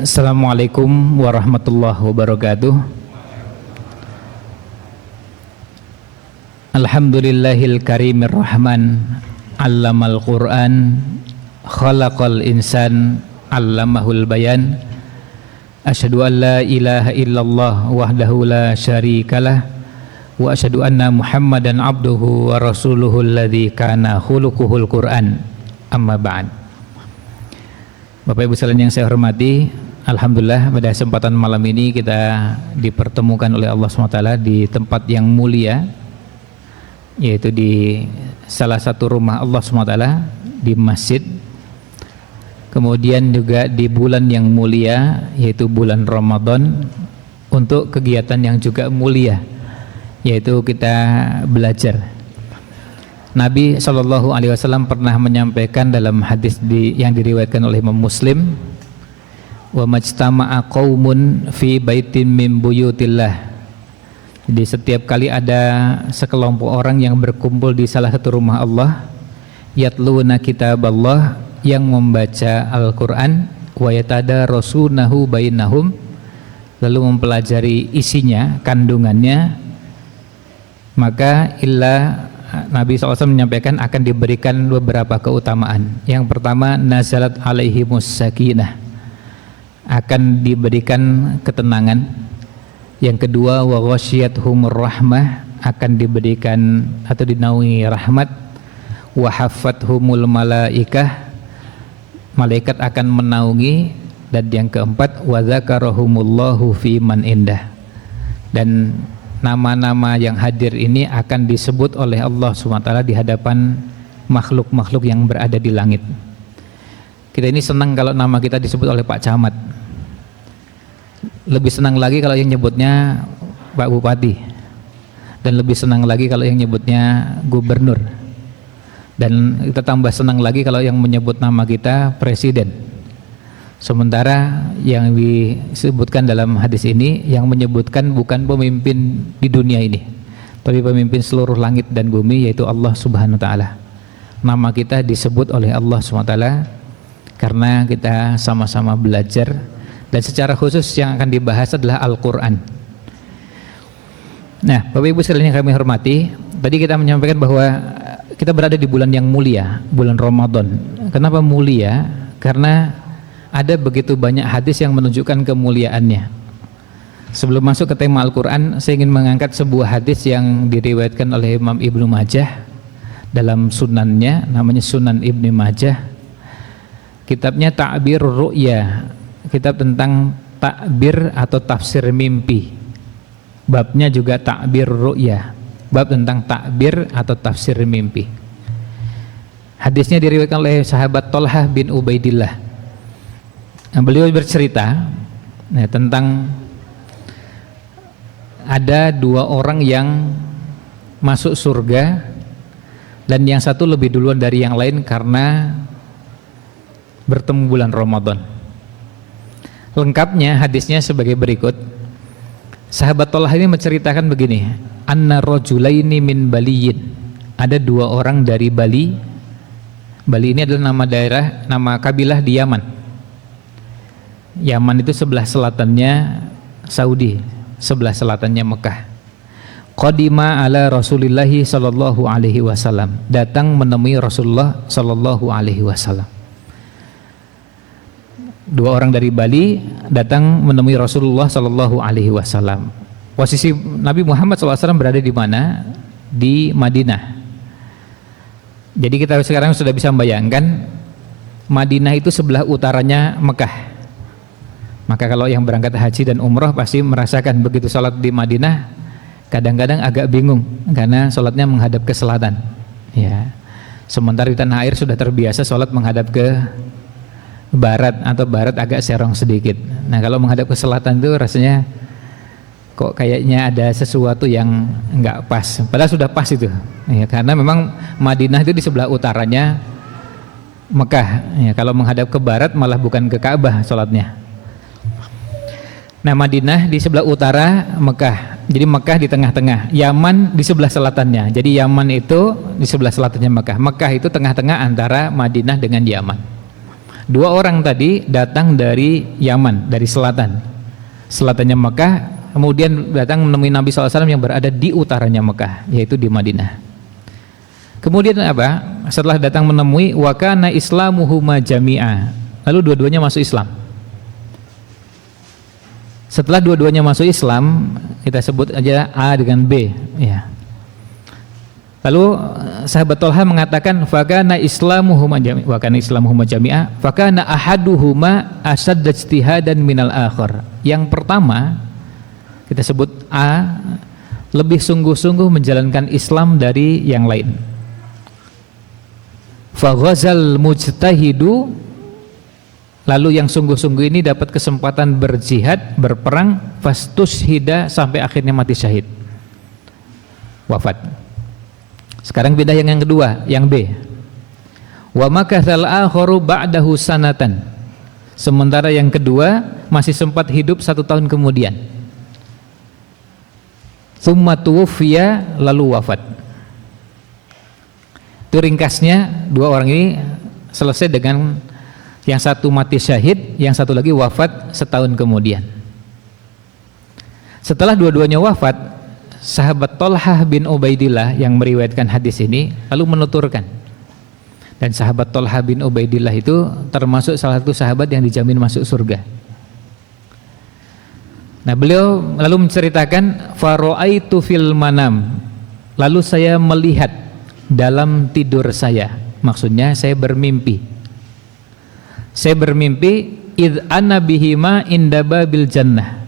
Assalamualaikum warahmatullahi wabarakatuh. Alhamdulillahil karimir rahman, allamal Qur'an, khalaqal insan, allamahul bayan. Asyhadu an la ilaha illallah wahdahu la syarikalah, wa asyhadu anna Muhammadan abduhu wa rasuluhu alladzi kana khuluquhul Qur'an. Amma ba'd. Bapak Ibu sekalian yang saya hormati, alhamdulillah pada kesempatan malam ini kita dipertemukan oleh Allah SWT di tempat yang mulia, yaitu di salah satu rumah Allah SWT, di masjid. Kemudian juga di bulan yang mulia, yaitu bulan Ramadan, untuk kegiatan yang juga mulia, yaitu kita belajar. Nabi SAW pernah menyampaikan dalam hadis yang diriwayatkan oleh Imam Muslim, wa majtama'a qaumun fi baitin min buyutillah. Jadi setiap kali ada sekelompok orang yang berkumpul di salah satu rumah Allah, yatluna kitaballah, yang membaca Al-Quran, wa yatadarasunahu bainahum, lalu mempelajari isinya, kandungannya, maka Nabi SAW menyampaikan akan diberikan beberapa keutamaan. Yang pertama, nazalat alaihimus sakinah, akan diberikan ketenangan. Yang kedua, wa ghasyiyatuhumur rahmah, akan diberikan atau dinaungi rahmat. Wa haffathumul malaikah, malaikat akan menaungi. Dan yang keempat, wa dzakarahumullahu fi man indah, dan nama-nama yang hadir ini akan disebut oleh Allah SWT di hadapan makhluk-makhluk yang berada di langit. Kita ini senang kalau nama kita disebut oleh Pak Camat, lebih senang lagi kalau yang nyebutnya Pak Bupati, dan lebih senang lagi kalau yang nyebutnya Gubernur, dan kita tambah senang lagi kalau yang menyebut nama kita Presiden. Sementara yang disebutkan dalam hadis ini, yang menyebutkan bukan pemimpin di dunia ini, tapi pemimpin seluruh langit dan bumi, yaitu Allah Subhanahu wa ta'ala. Nama kita disebut oleh Allah Subhanahu wa ta'ala karena kita sama-sama belajar, dan secara khusus yang akan dibahas adalah Al-Quran. Nah, Bapak Ibu sekalian yang kami hormati, tadi kita menyampaikan bahwa kita berada di bulan yang mulia, bulan Ramadan. Kenapa mulia? Karena ada begitu banyak hadis yang menunjukkan kemuliaannya. Sebelum masuk ke tema Al-Quran, saya ingin mengangkat sebuah hadis yang diriwayatkan oleh Imam Ibnu Majah dalam sunannya, namanya Sunan Ibnu Majah. Kitabnya Ta'bir Ru'ya, kitab tentang takbir atau tafsir mimpi. Babnya juga Ta'bir Ru'ya, bab tentang takbir atau tafsir mimpi. Hadisnya diriwayatkan oleh sahabat Thalhah bin Ubaidillah. Nah, beliau bercerita tentang ada dua orang yang masuk surga, dan yang satu lebih duluan dari yang lain karena bertemu bulan Ramadan. Lengkapnya hadisnya sebagai berikut. Sahabat Thalhah ini menceritakan begini, anna rajulaini min Baliyin, ada dua orang dari Bali. Bali ini adalah nama daerah, nama kabilah di Yaman. Yaman itu sebelah selatannya Saudi, sebelah selatannya Mekah. Qadima ala Rasulillahi sallallahu alaihi wasallam, datang menemui Rasulullah sallallahu alaihi wasallam. Dua orang dari Bali datang menemui Rasulullah sallallahu alaihi wasallam. Posisi Nabi Muhammad SAW berada di mana? Di Madinah. Jadi kita sekarang sudah bisa membayangkan Madinah itu sebelah utaranya Mekah. Maka kalau yang berangkat haji dan umroh pasti merasakan begitu sholat di Madinah, kadang-kadang agak bingung karena sholatnya menghadap ke selatan. Ya. Sementara di tanah air sudah terbiasa sholat menghadap ke barat, atau barat agak serong sedikit. Nah, kalau menghadap ke selatan itu rasanya kok kayaknya ada sesuatu yang enggak pas. Padahal sudah pas itu. Ya, karena memang Madinah itu di sebelah utaranya Mekah. Ya, kalau menghadap ke barat malah bukan ke Ka'bah sholatnya. Nah, Madinah di sebelah utara Mekah. Jadi Mekah di tengah-tengah, Yaman di sebelah selatannya. Jadi Yaman itu di sebelah selatannya Mekah. Mekah itu tengah-tengah antara Madinah dengan Yaman. Dua orang tadi datang dari Yaman, dari selatan, selatannya Mekah, kemudian datang menemui Nabi SAW yang berada di utaranya Mekah, yaitu di Madinah. Kemudian apa? Setelah datang menemui, wa kana islamuhuma jami'a. Lalu dua-duanya masuk Islam. Setelah dua-duanya masuk Islam, kita sebut aja A dengan B, ya. Lalu sahabat Thalhah mengatakan fakana islamuhuma jami'a, wa kana islamuhuma jami'a, fakana ahaduhuma ashadda ijtihadan minal akhar. Yang pertama kita sebut A lebih sungguh-sungguh menjalankan Islam dari yang lain. Fa ghazal mujtahidu, lalu yang sungguh-sungguh ini dapat kesempatan berjihad, berperang, fastushhida, sampai akhirnya mati syahid, wafat. Sekarang pindah yang kedua, yang B. Wa makatsal akharu ba'dahu sanatan, sementara yang kedua masih sempat hidup 1 tahun kemudian. Tsumma tuwfiya, lalu wafat. Itu ringkasnya, dua orang ini selesai dengan yang satu mati syahid, yang satu lagi wafat 1 tahun kemudian. Setelah dua-duanya wafat, sahabat Thalhah bin Ubaidillah yang meriwayatkan hadis ini lalu menuturkan, dan sahabat Thalhah bin Ubaidillah itu termasuk salah satu sahabat yang dijamin masuk surga. Nah, beliau lalu menceritakan, faro'aitu fil manam, lalu saya melihat dalam tidur saya, maksudnya saya bermimpi. Saya bermimpi id ana bihima inda babil jannah.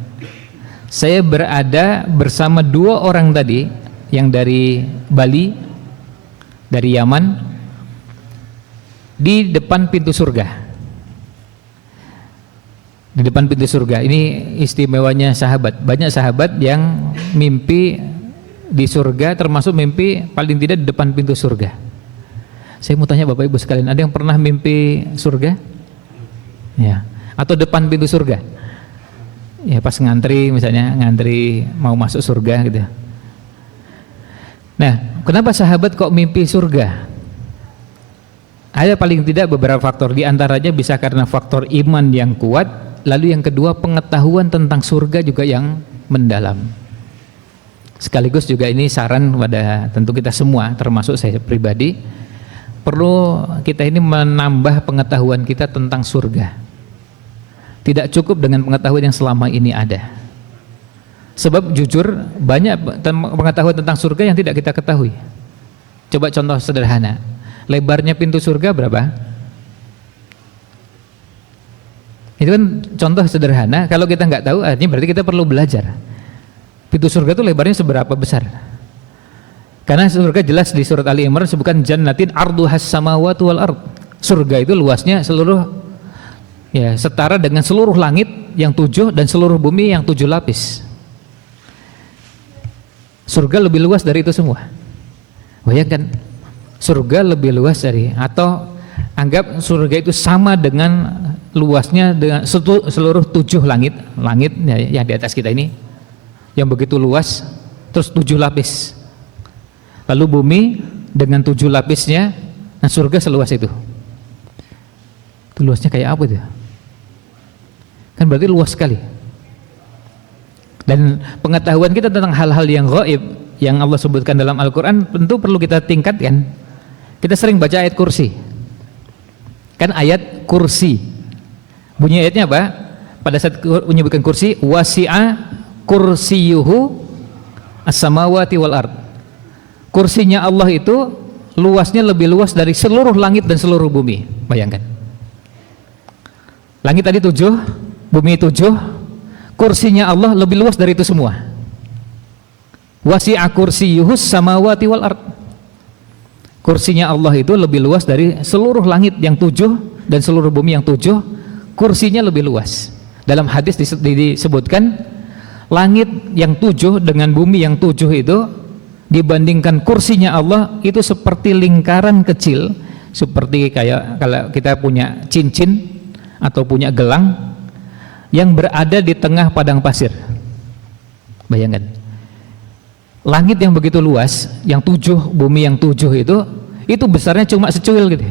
Saya berada bersama dua orang tadi yang dari Bali, dari Yaman, di depan pintu surga. Di depan pintu surga. Ini istimewanya sahabat. Banyak sahabat yang mimpi di surga, termasuk mimpi paling tidak di depan pintu surga. Saya mau tanya Bapak Ibu sekalian, ada yang pernah mimpi surga? Ya, atau depan pintu surga? Ya, pas ngantri misalnya, ngantri mau masuk surga gitu. Nah, kenapa sahabat kok mimpi surga? Ada paling tidak beberapa faktor, di antaranya bisa karena faktor iman yang kuat, lalu yang kedua pengetahuan tentang surga juga yang mendalam. Sekaligus juga ini saran pada tentu kita semua, termasuk saya pribadi, perlu kita ini menambah pengetahuan kita tentang surga. Tidak cukup dengan pengetahuan yang selama ini ada. Sebab jujur banyak pengetahuan tentang surga yang tidak kita ketahui. Coba contoh sederhana, lebarnya pintu surga berapa? Itu kan contoh sederhana. Kalau kita nggak tahu, artinya berarti kita perlu belajar. Pintu surga itu lebarnya seberapa besar? Karena surga jelas di surat Ali Imran sebutkan jannatin arduhas samawati wal ard. Surga itu luasnya seluruh, ya, setara dengan seluruh langit yang 7 dan seluruh bumi yang 7 lapis. Surga lebih luas dari itu semua. Bayangkan, surga lebih luas dari, atau anggap surga itu sama dengan luasnya dengan seluruh 7 langit ya, yang di atas kita ini, yang begitu luas, terus 7 lapis. Lalu bumi dengan 7 lapisnya, nah surga seluas itu. Itu luasnya kayak apa itu? Kan berarti luas sekali. Dan pengetahuan kita tentang hal-hal yang gaib yang Allah sebutkan dalam Al-Quran tentu perlu kita tingkatkan. Kita sering baca ayat kursi, kan ayat kursi, bunyi ayatnya apa? Pada saat menyebutkan kursi, wasi'a kursiyuhu as-samawati wal ard. Kursinya Allah itu luasnya lebih luas dari seluruh langit dan seluruh bumi. Bayangkan, langit tadi 7, bumi 7, kursinya Allah lebih luas dari itu semua. Wasi'a kursiyuhus samawati wal ard. Kursinya Allah itu lebih luas dari seluruh langit yang 7 dan seluruh bumi yang 7. Kursinya lebih luas. Dalam hadis disebutkan langit yang 7 dengan bumi yang 7 itu dibandingkan kursinya Allah itu seperti lingkaran kecil, seperti kayak kalau kita punya cincin atau punya gelang yang berada di tengah padang pasir. Bayangkan, langit yang begitu luas, yang 7, bumi yang 7 itu besarnya cuma secuil gitu,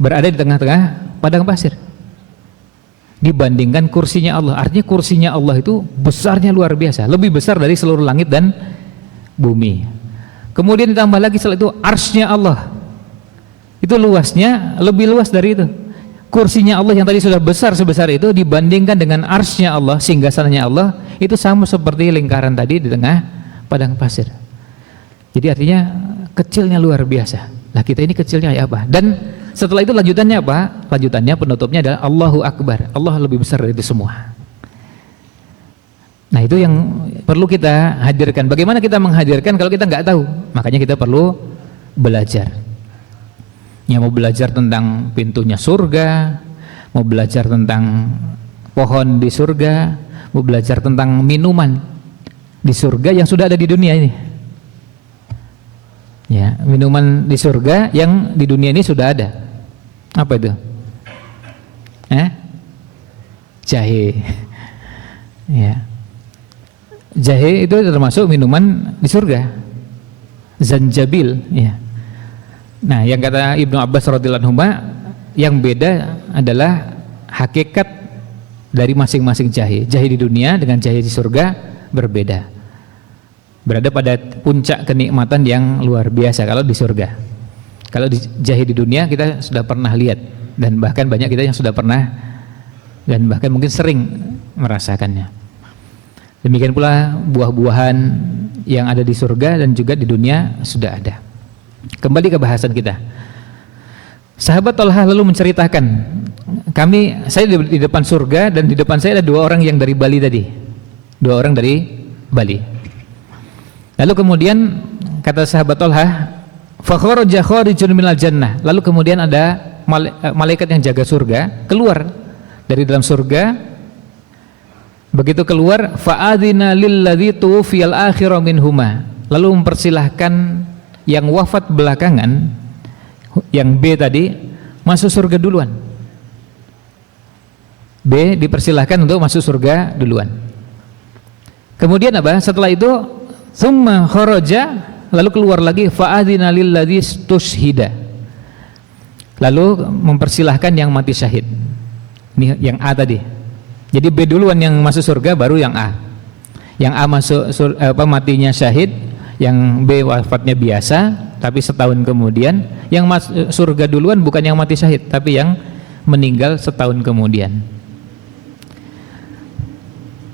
berada di tengah-tengah padang pasir. Dibandingkan kursinya Allah, artinya kursinya Allah itu besarnya luar biasa, lebih besar dari seluruh langit dan bumi. Kemudian ditambah lagi setelah itu arsy-nya Allah, itu luasnya lebih luas dari itu. Kursinya Allah yang tadi sudah besar sebesar itu dibandingkan dengan arsy-nya Allah, singgasananya Allah, itu sama seperti lingkaran tadi di tengah padang pasir. Jadi artinya kecilnya luar biasa. Lah kita ini kecilnya ya apa? Dan setelah itu lanjutannya apa? Lanjutannya penutupnya adalah Allahu Akbar. Allah lebih besar dari itu semua. Nah itu yang perlu kita hadirkan. Bagaimana kita menghadirkan kalau kita nggak tahu? Makanya kita perlu belajar. Ya, mau belajar tentang pintunya surga, mau belajar tentang pohon di surga, mau belajar tentang minuman di surga yang sudah ada di dunia ini. Ya, minuman di surga yang di dunia ini sudah ada. Apa itu? Jahe. Ya. Jahe itu termasuk minuman di surga. Zanjabil, ya. Nah, yang kata Ibnu Abbas radhiyallahu anhu, yang beda adalah hakikat dari masing-masing jahe. Jahe di dunia dengan jahe di surga berbeda. Berada pada puncak kenikmatan yang luar biasa kalau di surga. Kalau di jahe di dunia kita sudah pernah lihat, dan bahkan banyak kita yang sudah pernah dan bahkan mungkin sering merasakannya. Demikian pula buah-buahan yang ada di surga dan juga di dunia sudah ada. Kembali ke bahasan kita. Sahabat Thalhah lalu menceritakan, saya di depan surga dan di depan saya ada 2 orang yang dari Bali tadi. 2 orang dari Bali. Lalu kemudian kata sahabat Thalhah, fa kharaja kharijun minal jannah. Lalu kemudian ada malaikat yang jaga surga keluar dari dalam surga. Begitu keluar, fa adzina lil ladzi tuwfiyal akhiru minhuma. Lalu mempersilahkan yang wafat belakangan, yang B tadi, masuk surga duluan. B dipersilahkan untuk masuk surga duluan. Kemudian apa? Setelah itu summa kharaja, lalu keluar lagi, fa'adzina lilladzi stushhida. Lalu mempersilahkan yang mati syahid. Ini yang A tadi. Jadi B duluan yang masuk surga, baru yang A. Yang A masuk matinya syahid, yang B wafatnya biasa, tapi setahun kemudian. Yang masuk surga duluan bukan yang mati syahid, tapi yang meninggal setahun kemudian.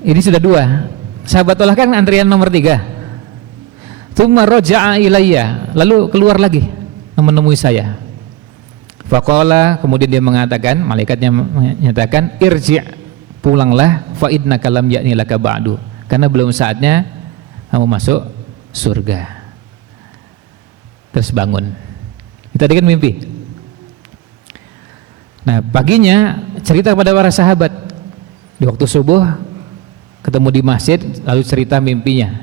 Ini sudah 2. Sahabat Thalhah kan antrian nomor 3. Tsumma raja'a ilayya, lalu keluar lagi menemui saya. Faqala, kemudian dia mengatakan, malaikatnya menyatakan, irji', pulanglah, fa innaka lam ya'ni laka ba'du, karena belum saatnya kamu masuk surga. Terus bangun. Itu tadi kan mimpi. Nah, paginya cerita kepada para sahabat. Di waktu subuh ketemu di masjid, lalu cerita mimpinya.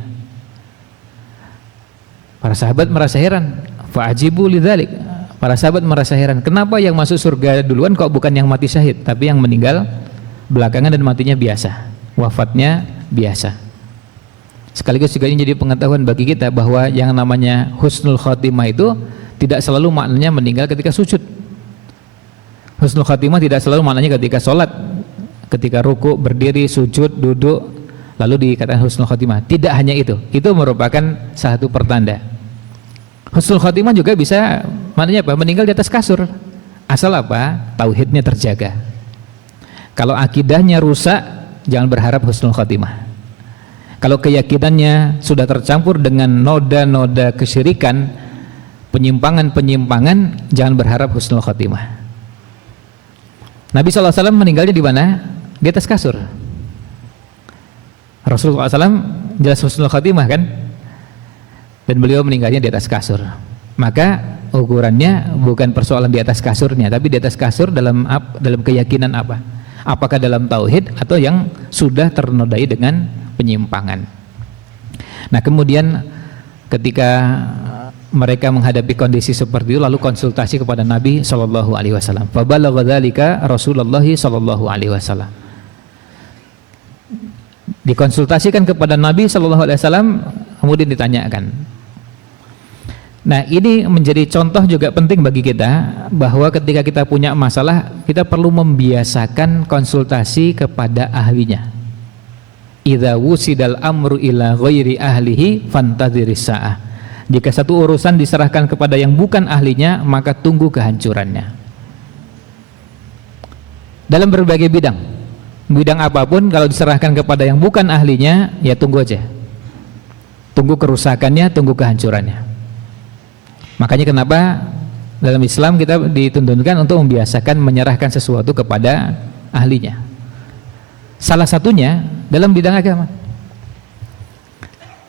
Para sahabat merasa heran, fa'ajibu lidzalik. Para sahabat merasa heran, kenapa yang masuk surga duluan kok bukan yang mati syahid, tapi yang meninggal belakangan dan matinya biasa, wafatnya biasa. Sekaligus juga ini jadi pengetahuan bagi kita bahwa yang namanya husnul khotimah itu tidak selalu maknanya meninggal ketika sujud. Husnul khotimah tidak selalu maknanya ketika sholat, ketika ruku, berdiri, sujud, duduk, lalu dikatakan husnul khotimah. Tidak hanya itu merupakan satu pertanda. Husnul khotimah juga bisa maknanya apa? Meninggal di atas kasur, asal apa? Tauhidnya terjaga. Kalau akidahnya rusak, jangan berharap husnul khotimah. Kalau keyakinannya sudah tercampur dengan noda-noda kesyirikan, penyimpangan-penyimpangan, jangan berharap husnul khotimah. Nabi SAW meninggalnya di mana? Di atas kasur. Rasulullah SAW jelas husnul khotimah kan? Dan beliau meninggalnya di atas kasur. Maka ukurannya bukan persoalan di atas kasurnya, tapi di atas kasur dalam keyakinan apa? Apakah dalam tauhid atau yang sudah ternodai dengan penyimpangan. Nah, kemudian ketika mereka menghadapi kondisi seperti itu, lalu konsultasi kepada Nabi sallallahu alaihi wasallam. Fa balagha dzalika Rasulullah sallallahu alaihi wasallam. dikonsultasikan kepada Nabi Shallallahu Alaihi Wasallam, kemudian ditanyakan. Nah, ini menjadi contoh juga penting bagi kita, bahwa ketika kita punya masalah, kita perlu membiasakan konsultasi kepada ahlinya. Idza wusidal amru ila ghairi ahlihi fantadhiris sa'ah. Jika satu urusan diserahkan kepada yang bukan ahlinya, maka tunggu kehancurannya. Dalam berbagai bidang apapun, kalau diserahkan kepada yang bukan ahlinya, ya tunggu aja. Tunggu kerusakannya, tunggu kehancurannya. Makanya kenapa dalam Islam kita dituntunkan untuk membiasakan menyerahkan sesuatu kepada ahlinya. Salah satunya dalam bidang agama.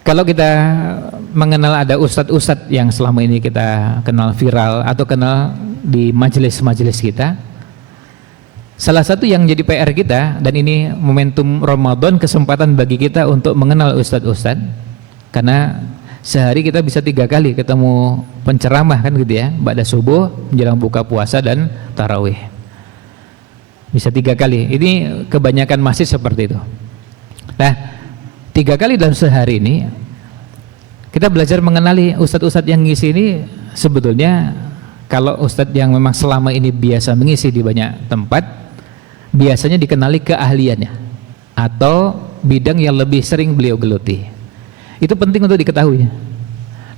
Kalau kita mengenal ada ustadz-ustadz yang selama ini kita kenal viral atau kenal di majelis-majelis kita, salah satu yang jadi PR kita, dan ini momentum Ramadan, kesempatan bagi kita untuk mengenal ustadz-ustadz, karena sehari kita bisa 3 kali ketemu penceramah kan gitu ya, ba'da subuh, menjelang buka puasa dan tarawih, bisa 3 kali. Ini kebanyakan masjid seperti itu. Nah, 3 kali dalam sehari ini kita belajar mengenali ustadz-ustadz yang ngisi ini. Sebetulnya kalau ustadz yang memang selama ini biasa mengisi di banyak tempat, biasanya dikenali keahliannya atau bidang yang lebih sering beliau geluti. Itu penting untuk diketahui,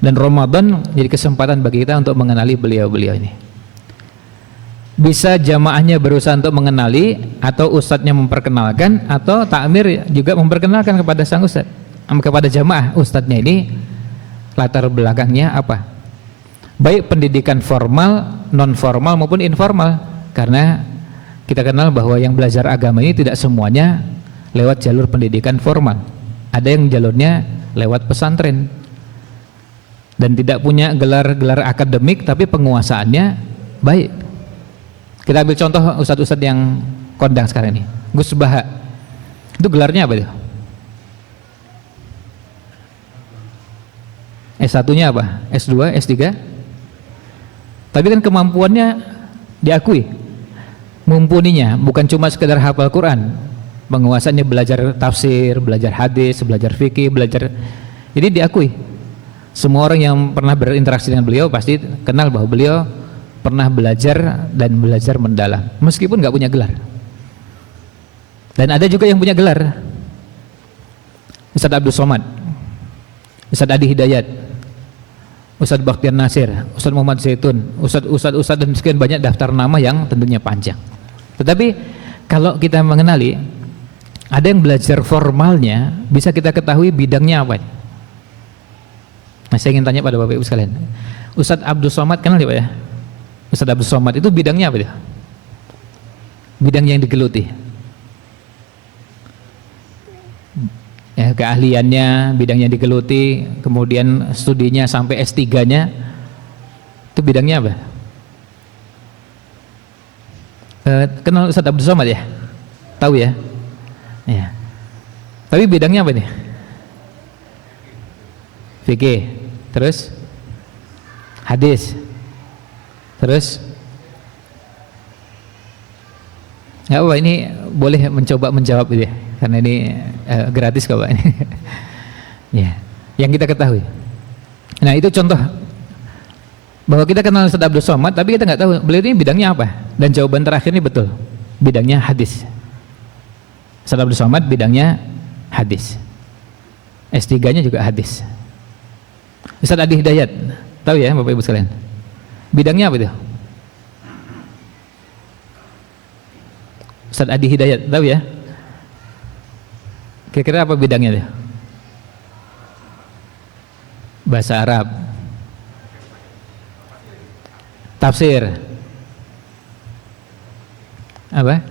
dan Ramadan jadi kesempatan bagi kita untuk mengenali beliau-beliau ini. Bisa jamaahnya berusaha untuk mengenali, atau ustadznya memperkenalkan, atau takmir juga memperkenalkan kepada sang ustadz, kepada jamaah ustadznya ini latar belakangnya apa, baik pendidikan formal, non formal maupun informal. Karena kita kenal bahwa yang belajar agama ini tidak semuanya lewat jalur pendidikan formal, ada yang jalurnya lewat pesantren dan tidak punya gelar-gelar akademik tapi penguasaannya baik. Kita ambil contoh ustadz-ustadz yang kondang sekarang ini, Gus Baha, itu gelarnya apa itu? S1-nya apa? S2, S3? Tapi kan kemampuannya diakui, mumpuninya, bukan cuma sekedar hafal Quran, penguasaannya belajar tafsir, belajar hadis, belajar fikih, belajar. Jadi diakui. Semua orang yang pernah berinteraksi dengan beliau pasti kenal bahwa beliau pernah belajar dan belajar mendalam, meskipun nggak punya gelar. Dan ada juga yang punya gelar, Ustadz Abdul Somad, Ustadz Adi Hidayat, Ustadz Bakhtiar Nasir, Ustadz Muhammad Zaitun, Ustadz dan sekian banyak daftar nama yang tentunya panjang. Tetapi kalau kita mengenali, ada yang belajar formalnya, bisa kita ketahui bidangnya apa. Nah, saya ingin tanya pada Bapak Ibu sekalian, Ustadz Abdul Somad kenal ya Pak ya? Ustadz Abdul Somad itu bidangnya apa dia? Bidang yang digeluti ya, keahliannya, bidang yang digeluti, kemudian studinya sampai S3-nya, itu bidangnya apa? Kenal Ustadz Abdul Somad ya? Tahu ya? Ya. Tapi bidangnya apa nih? Fikih, terus hadis, terus nggak apa, ini boleh mencoba menjawab itu ya, karena ini gratis kok Pak ini. Ya, yang kita ketahui. Nah, itu contoh bahwa kita kenal Ustadz Abdul Somad, tapi kita nggak tahu beliau ini bidangnya apa. Dan jawaban terakhir ini betul, bidangnya hadis. Ustadz Abdul Somad bidangnya hadis, S3-nya juga hadis. Ustadz Adi Hidayat, tahu ya Bapak Ibu sekalian, bidangnya apa itu? Ustadz Adi Hidayat, tahu ya? Kira-kira apa bidangnya dia? Bahasa Arab, tafsir, apa?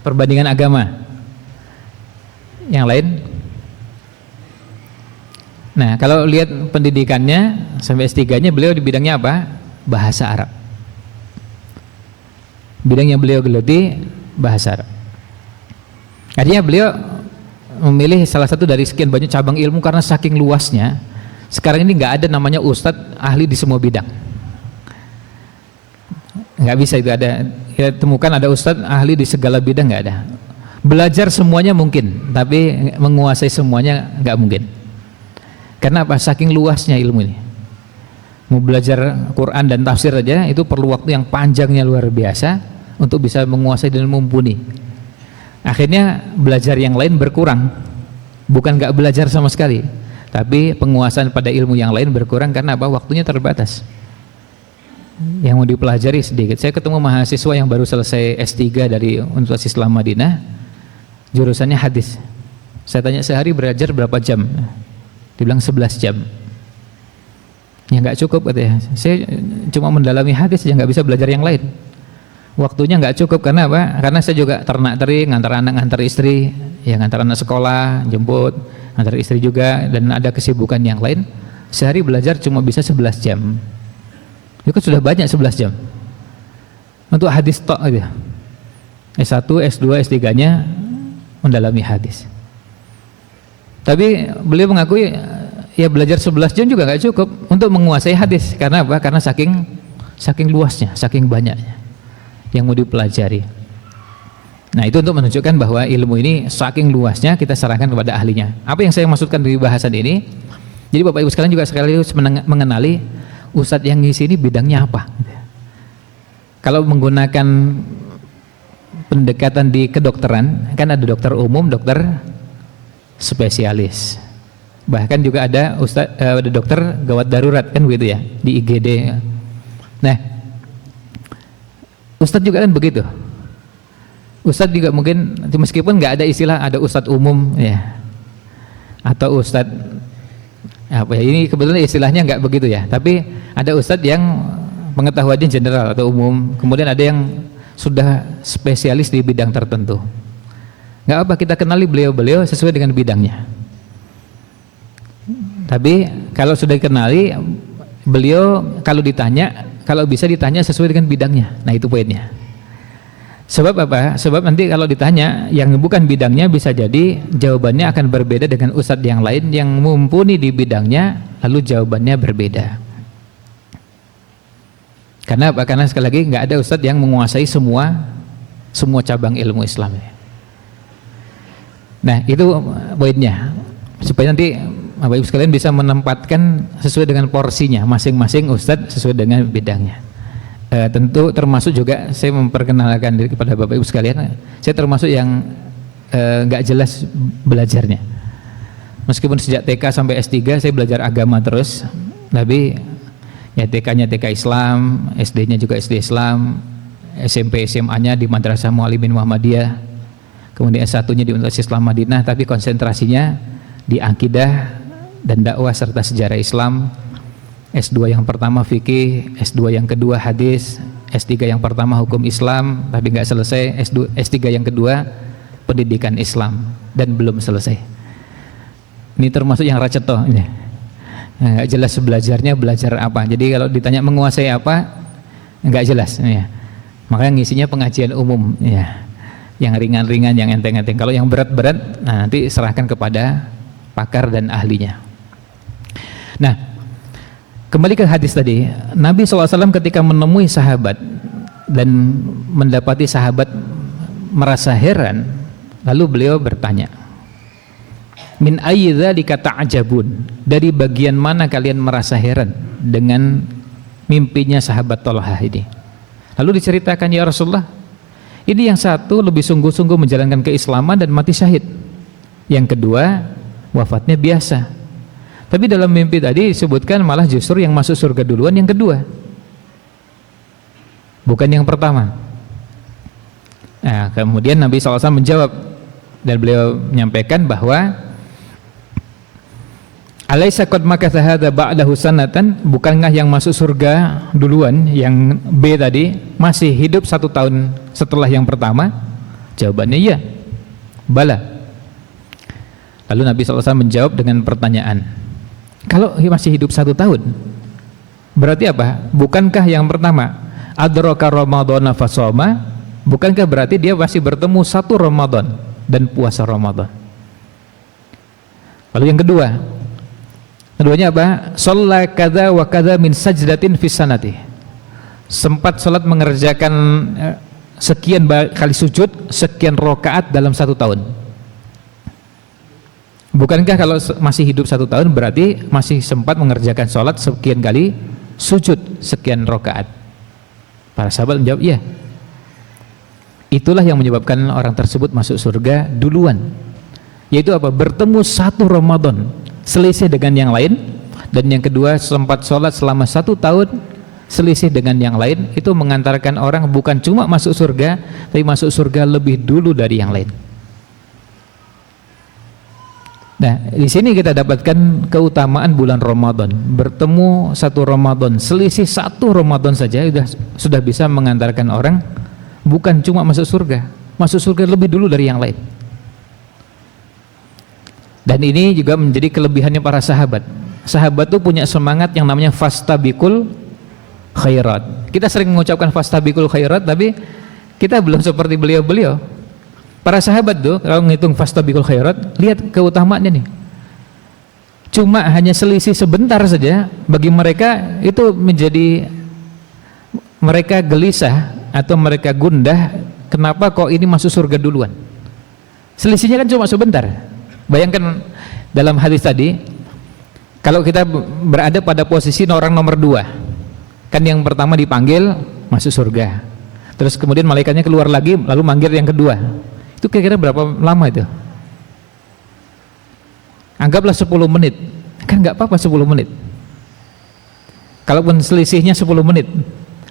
Perbandingan agama. Yang lain? Nah, kalau lihat pendidikannya sampai S3-nya, beliau di bidangnya apa? Bahasa Arab. Bidang yang beliau geluti bahasa Arab. Artinya beliau memilih salah satu dari sekian banyak cabang ilmu, karena saking luasnya. Sekarang ini nggak ada namanya ustadz ahli di semua bidang. Nggak bisa itu ada. Kita temukan ada ustadz ahli di segala bidang, nggak ada. Belajar semuanya mungkin, tapi menguasai semuanya nggak mungkin. Karena apa? Saking luasnya ilmu ini. Mau belajar Quran dan tafsir aja itu perlu waktu yang panjangnya luar biasa untuk bisa menguasai dan mumpuni. Akhirnya belajar yang lain berkurang. Bukan nggak belajar sama sekali, tapi penguasaan pada ilmu yang lain berkurang karena apa? Waktunya terbatas. Yang mau dipelajari sedikit. Saya ketemu mahasiswa yang baru selesai S3 dari Universitas Islam Madinah, jurusannya hadis. Saya tanya sehari belajar berapa jam? Dibilang 11 jam. Ya nggak cukup katanya. Saya cuma mendalami hadis aja, nggak bisa belajar yang lain. Waktunya nggak cukup karena apa? Karena saya juga ternak-teri, ngantar anak, ngantar istri, ya ngantar anak sekolah, jemput, ngantar istri juga, dan ada kesibukan yang lain. Sehari belajar cuma bisa 11 jam. Itu kan sudah banyak 11 jam. Untuk hadis tok aja. S1, S2, S3-nya mendalami hadis. Tapi beliau mengakui ya belajar 11 jam juga nggak cukup untuk menguasai hadis. Karena apa? Karena saking luasnya, saking banyaknya yang mau dipelajari. Nah, itu untuk menunjukkan bahwa ilmu ini saking luasnya kita serahkan kepada ahlinya. Apa yang saya maksudkan dari bahasan ini? Jadi Bapak Ibu sekalian juga sekaligus mengenali ustadz yang ngisi ini bidangnya apa. Kalau menggunakan pendekatan di kedokteran, kan ada dokter umum, dokter spesialis. Bahkan juga ada ada dokter gawat darurat kan begitu ya di IGD. Nah, ustadz juga kan begitu. Ustadz juga mungkin meskipun nggak ada istilah ada ustadz umum ya atau ustadz apa ya, ini kebetulan istilahnya nggak begitu ya, tapi ada ustadz yang pengetahuannya general atau umum, kemudian ada yang sudah spesialis di bidang tertentu. Nggak apa, kita kenali beliau-beliau sesuai dengan bidangnya. Tapi kalau sudah dikenali beliau, kalau bisa ditanya sesuai dengan bidangnya. Nah, itu poinnya. Sebab apa? Sebab nanti kalau ditanya yang bukan bidangnya bisa jadi jawabannya akan berbeda dengan ustadz yang lain yang mumpuni di bidangnya, lalu jawabannya berbeda. Karena apa? Karena sekali lagi nggak ada ustadz yang menguasai semua cabang ilmu Islam. Nah, itu poinnya. Supaya nanti Bapak Ibu sekalian bisa menempatkan sesuai dengan porsinya masing-masing ustadz sesuai dengan bidangnya. Tentu termasuk juga saya memperkenalkan diri kepada Bapak Ibu sekalian, saya termasuk yang nggak jelas belajarnya. Meskipun sejak TK sampai S3 saya belajar agama terus, tapi ya TK-nya TK Islam, SD-nya juga SD Islam, SMP SMA-nya di Madrasah Muallimin Muhammadiyah, kemudian S1-nya di Universitas Islam Madinah, tapi konsentrasinya di akidah dan dakwah serta sejarah Islam. S2 yang pertama fikih, S2 yang kedua hadis, S3 yang pertama hukum Islam tapi nggak selesai, S3 yang kedua pendidikan Islam dan belum selesai. Ini termasuk yang racet toh ini. Nggak jelas belajarnya belajar apa. Jadi kalau ditanya menguasai apa nggak jelas ya. Makanya ngisinya pengajian umum ya. Yang ringan-ringan, yang enteng-enteng. Kalau yang berat-berat nah, nanti serahkan kepada pakar dan ahlinya. Nah, kembali ke hadis tadi, Nabi SAW ketika menemui sahabat dan mendapati sahabat merasa heran, lalu beliau bertanya, min ayyi dzalika ta'jabun, dari bagian mana kalian merasa heran dengan mimpinya sahabat Thalhah ini? Lalu diceritakan, ya Rasulullah, ini yang satu lebih sungguh-sungguh menjalankan keislaman dan mati syahid, yang kedua wafatnya biasa. Tapi dalam mimpi tadi disebutkan malah justru yang masuk surga duluan yang kedua, bukan yang pertama. Nah, kemudian Nabi SAW menjawab dan beliau menyampaikan bahwa alaisa qad makatha hadza ba'dahu sanatan, bukankah yang masuk surga duluan yang B tadi masih hidup 1 tahun setelah yang pertama? Jawabannya iya, bala. Lalu Nabi SAW menjawab dengan pertanyaan, kalau masih hidup 1 tahun berarti apa? Bukankah yang pertama adraka ramadhana fasoma, bukankah berarti dia masih bertemu 1 Ramadan dan puasa Ramadan? Lalu yang keduanya apa? Shalla kadza wa kadza min sajdatin fis sanati, sempat salat mengerjakan sekian kali sujud, sekian rakaat dalam 1 tahun. Bukankah kalau masih hidup 1 tahun berarti masih sempat mengerjakan sholat sekian kali sujud, sekian rakaat? Para sahabat menjawab, iya. Itulah yang menyebabkan orang tersebut masuk surga duluan. Yaitu apa? Bertemu 1 Ramadan selisih dengan yang lain, dan yang kedua sempat sholat selama 1 tahun selisih dengan yang lain. Itu mengantarkan orang bukan cuma masuk surga, tapi masuk surga lebih dulu dari yang lain. Nah, di sini kita dapatkan keutamaan bulan Ramadan. Bertemu 1 Ramadan, selisih 1 Ramadan saja sudah bisa mengantarkan orang bukan cuma masuk surga lebih dulu dari yang lain. Dan ini juga menjadi kelebihannya para sahabat. Sahabat itu punya semangat yang namanya fastabiqul khairat. Kita sering mengucapkan fastabiqul khairat, tapi kita belum seperti beliau-beliau. Para sahabat tuh kalau ngitung fastabiqul khairat, lihat keutamaannya nih. Cuma hanya selisih sebentar saja, bagi mereka itu menjadi mereka gelisah atau mereka gundah, kenapa kok ini masuk surga duluan? Selisihnya kan cuma sebentar. Bayangkan dalam hadis tadi, kalau kita berada pada posisi orang nomor 2, kan yang pertama dipanggil masuk surga, terus kemudian malaikatnya keluar lagi lalu manggil yang kedua. Itu kira-kira berapa lama itu? Anggaplah 10 menit. Kan nggak apa-apa 10 menit. Kalaupun selisihnya 10 menit,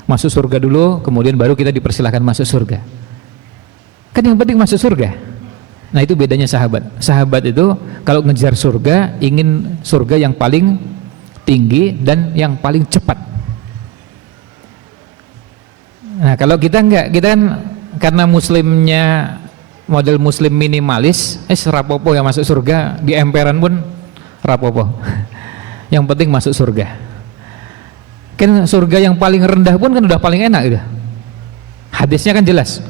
masuk surga dulu, kemudian baru kita dipersilahkan masuk surga. Kan yang penting masuk surga. Nah, itu bedanya sahabat. Sahabat itu kalau ngejar surga, ingin surga yang paling tinggi dan yang paling cepat. Nah, kalau kita enggak, kita kan karena muslimnya model muslim minimalis, rapopo yang masuk surga, di emperan pun rapopo. Yang penting masuk surga. Kan surga yang paling rendah pun kan udah paling enak gitu. Hadisnya kan jelas.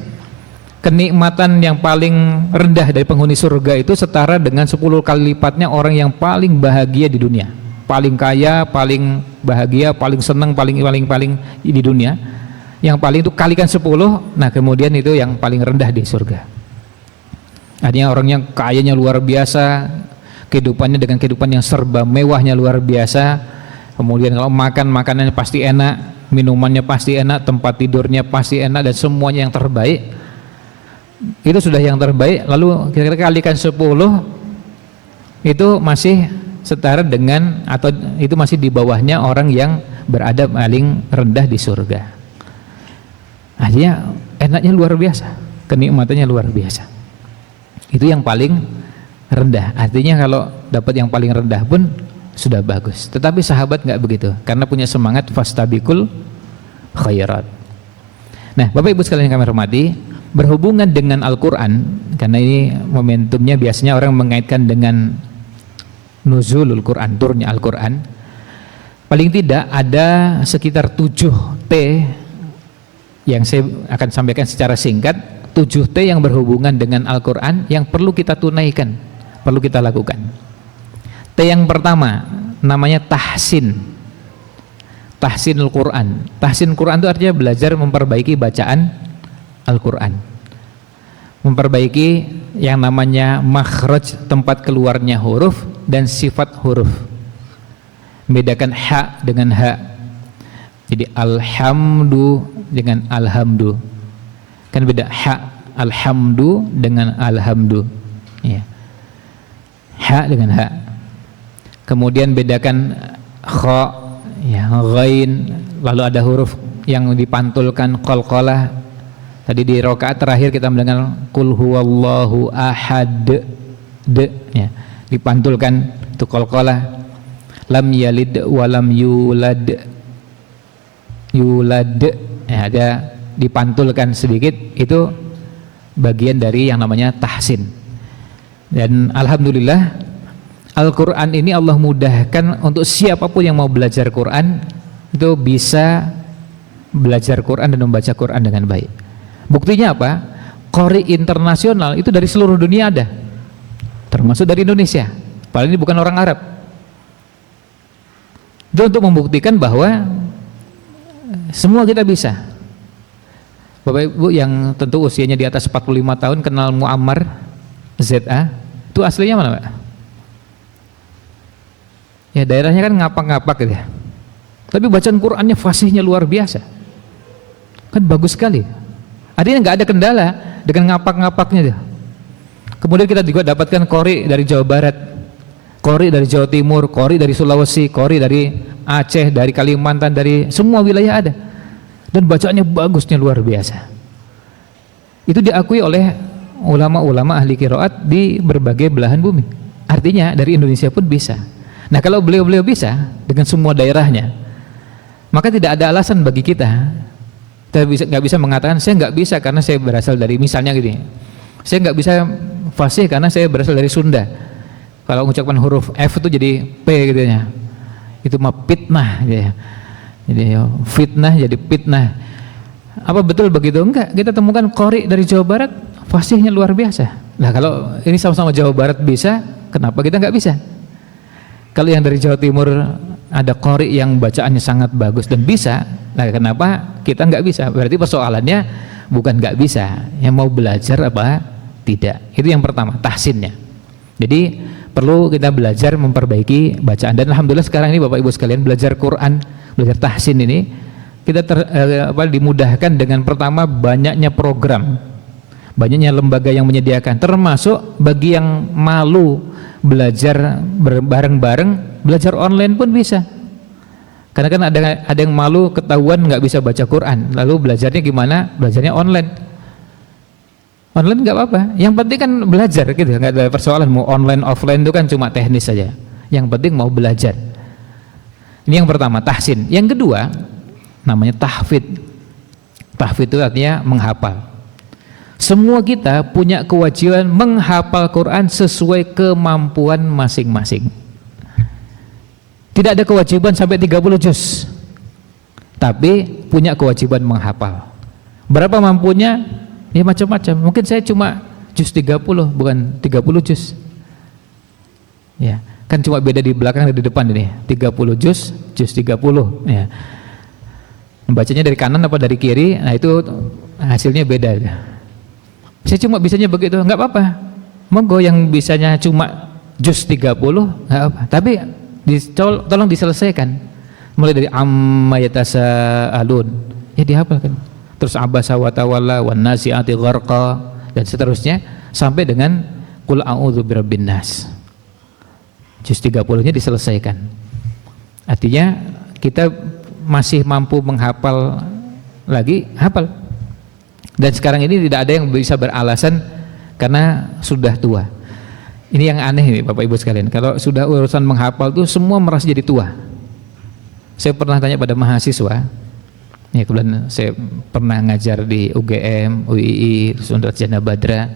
Kenikmatan yang paling rendah dari penghuni surga itu setara dengan 10 kali lipatnya orang yang paling bahagia di dunia. Paling kaya, paling bahagia, paling senang, paling di dunia. Yang paling itu kalikan 10, nah kemudian itu yang paling rendah di surga. Artinya orangnya kayanya luar biasa, kehidupannya dengan kehidupan yang serba mewahnya luar biasa. Kemudian kalau makan, makanannya pasti enak, minumannya pasti enak, tempat tidurnya pasti enak, dan semuanya yang terbaik. Itu sudah yang terbaik. Lalu kira-kira kalikan 10, itu masih setara dengan, atau itu masih di bawahnya orang yang berada paling rendah di surga. Artinya enaknya luar biasa, kenikmatannya luar biasa. Itu yang paling rendah. Artinya kalau dapat yang paling rendah pun sudah bagus. Tetapi sahabat nggak begitu, karena punya semangat fastabiqul khairat. Nah, Bapak Ibu sekalian yang kami hormati, berhubungan dengan Al-Quran, karena ini momentumnya biasanya orang mengaitkan dengan nuzulul Quran, turunnya Al-Quran. Paling tidak ada sekitar 7T yang saya akan sampaikan secara singkat. 7T yang berhubungan dengan Al-Quran yang perlu kita tunaikan, perlu kita lakukan. T yang pertama namanya tahsin. Tahsinul Quran. Tahsin Quran itu artinya belajar memperbaiki bacaan Al-Quran, memperbaiki yang namanya makhraj, tempat keluarnya huruf, dan sifat huruf. Membedakan ha dengan ha. Jadi alhamdu dengan alhamdu, kan beda. Ha alhamdu dengan alhamdu, ya. Ha dengan ha. Kemudian bedakan kha, ya, ghain, lalu ada huruf yang dipantulkan qalqalah. Tadi di rakaat terakhir kita mendengar qul huwallahu ahad, ya, dipantulkan itu qalqalah. Lam yalid walam yulad, ya, ada dipantulkan sedikit, itu bagian dari yang namanya tahsin. Dan alhamdulillah Al-Quran ini Allah mudahkan untuk siapapun yang mau belajar Quran itu bisa belajar Quran dan membaca Quran dengan baik. Buktinya apa? Qori internasional itu dari seluruh dunia ada, termasuk dari Indonesia, padahal ini bukan orang Arab. Itu untuk membuktikan bahwa semua kita bisa. Bapak Ibu yang tentu usianya di atas 45 tahun kenal Muammar ZA, itu aslinya mana Pak? Ya daerahnya kan ngapak-ngapak gitu ya. Tapi bacaan Qur'annya fasihnya luar biasa. Kan bagus sekali. Artinya nggak ada kendala dengan ngapak-ngapaknya dia. Kemudian kita juga dapatkan qori dari Jawa Barat, qori dari Jawa Timur, qori dari Sulawesi, qori dari Aceh, dari Kalimantan, dari semua wilayah ada. Dan bacaannya bagusnya luar biasa. Itu diakui oleh ulama-ulama ahli qiraat di berbagai belahan bumi. Artinya dari Indonesia pun bisa. Nah kalau beliau-beliau bisa dengan semua daerahnya, maka tidak ada alasan bagi kita nggak bisa mengatakan saya nggak bisa karena saya berasal dari, misalnya gini, saya nggak bisa fasih karena saya berasal dari Sunda. Kalau mengucapkan huruf F itu jadi P gitu ya, itu mah fitnah gitu ya. Jadi fitnah jadi fitnah. Apa betul begitu? Enggak. Kita temukan qori dari Jawa Barat fasihnya luar biasa. Nah kalau ini sama-sama Jawa Barat bisa, kenapa kita nggak bisa? Kalau yang dari Jawa Timur ada qori yang bacaannya sangat bagus dan bisa, nah kenapa kita nggak bisa? Berarti persoalannya bukan nggak bisa, yang mau belajar apa tidak. Itu yang pertama, tahsinnya. Jadi perlu kita belajar memperbaiki bacaan, dan alhamdulillah sekarang ini Bapak Ibu sekalian belajar Quran, belajar tahsin ini kita dimudahkan dengan pertama banyaknya program, banyaknya lembaga yang menyediakan, termasuk bagi yang malu belajar bareng-bareng, belajar online pun bisa. Karena kan ada yang malu ketahuan nggak bisa baca Quran, lalu belajarnya gimana? Belajarnya online. Online nggak apa-apa, yang penting kan belajar gitu, nggak ada persoalan mau online offline itu kan cuma teknis saja. Yang penting mau belajar. Ini yang pertama, tahsin. Yang kedua namanya tahfidz. Tahfidz itu artinya menghafal. Semua kita punya kewajiban menghafal Quran sesuai kemampuan masing-masing. Tidak ada kewajiban sampai 30 juz, tapi punya kewajiban menghafal. Berapa mampunya? Ya macam-macam. Mungkin saya cuma juz 30, bukan 30 juz. Ya, kan cuma beda di belakang dan di depan ini. 30 juz, juz 30. Ya. Membacanya dari kanan apa dari kiri, nah itu hasilnya beda. Saya cuma bisanya begitu, nggak apa-apa. Monggo yang bisanya cuma juz 30, nggak apa. Tapi tolong diselesaikan. Mulai dari amma yatasaalun, ya dihafalkan. Terus abasa wa tawalla wan nasiati gharqa dan seterusnya sampai dengan qul a'udzu birabbin nas. Juz 30-nya diselesaikan. Artinya kita masih mampu menghafal lagi, hafal. Dan sekarang ini tidak ada yang bisa beralasan karena sudah tua. Ini yang aneh nih Bapak Ibu sekalian. Kalau sudah urusan menghafal tuh semua merasa jadi tua. Saya pernah tanya pada mahasiswa. Ya kebetulan saya pernah ngajar di UGM, UII, Universitas Jana Badra.